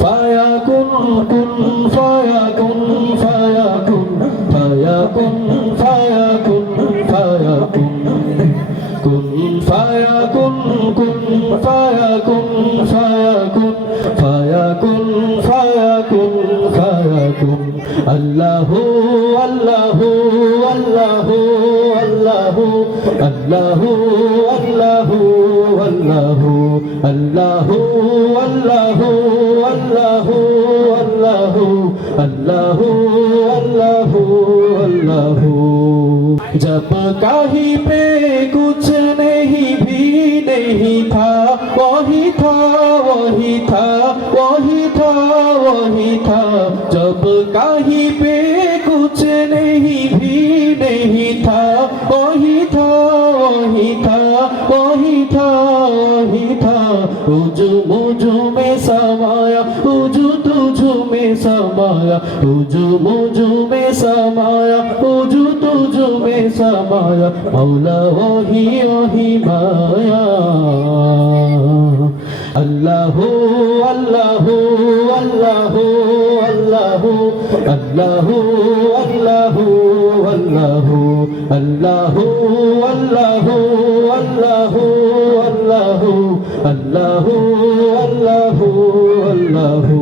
ফায়াকুন কুন ফায়াকুন ফায়াকুন ফায়াকুন ফায়াকুন ফায়াকুন কুন ফায়াকুন কুন ফায়াকুন ফায়াকুন ফায়াকুন ফায়াকুন ফায়াকুন আল্লাহু আল্লাহু আল্লাহু আল্লাহু আল্লাহু আল্লাহু আল্লাহু আল্লাহু আল্লাহু আল্লাহু আল্লাহু আল্লাহু আল্লাহু আল্লাহু जब कहीं पे कुछ नहीं भी नहीं था वही था वही था वही था वही था जब कहीं पे कुछ नहीं भी नहीं था वही था वही था वही था वही था उजू मुझू में समाया उजू तुझू में समाया उजू मुझू में समाया उजू तुझू में समाया मौला वही वही माया अल्लाहु अल्लाहु अल्लाहु अल्लाहु अल्लाहु अल्लाहु अल्लाहु अल्लाहु अल्लाहु अल्लाहु अल्लाहु अल्लाहु अल्लाहु अल्लाहु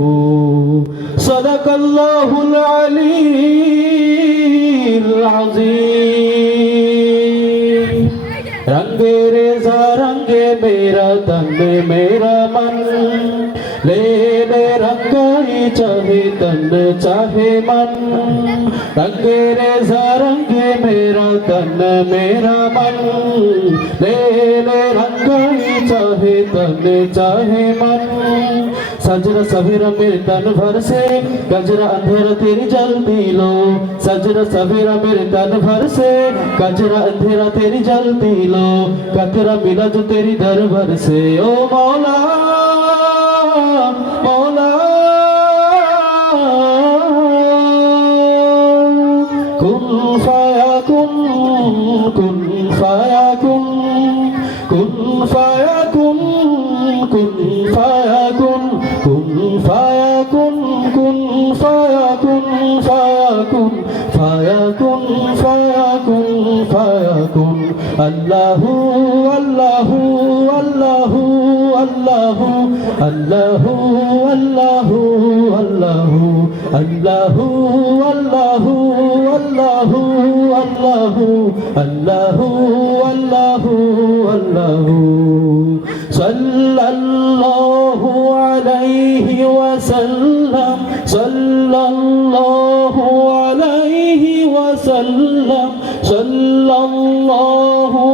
सदकल्लाहुल अलील अज़ीम रंगे रेज़ा रंगे मेरा तन मेरा मन ले ले रंगाई चाहे तन चाहे मन रंगे रेज़ा रंगे मेरा तन मेरा मन ले ले रंगाई चाहे तन चाहे मन सजरा सवेरा मेरे तन भर से गजरा अंधेरा तेरी जलती लो सजरा सवेरा मेरे तन भर से गजरा अंधेरा तेरी जलती लो कतरा मिला जो तेरी दरबार से ओ मौला मौला कुन फायाकुन कुन फायाकुन कुन फायाकुन कुन फायाकुन कुन फायाकुन कुन फायाकुन फायाकुन फायाकुन फायाकुन फायाकुन अल्लाहु अल्लाहु अल्लाहु अल्लाहु अल्लाहु अल्लाहु अल्लाहु अल्लाहु अल्लाहु अल्लाहु अल्लाहु अल्लाहु अल्लाहु अल्लाहु सल्लल्लाहु अलैहि वसल्लम सल्लल्लाहु अलैहि वसल्लम सल्लल्लाहु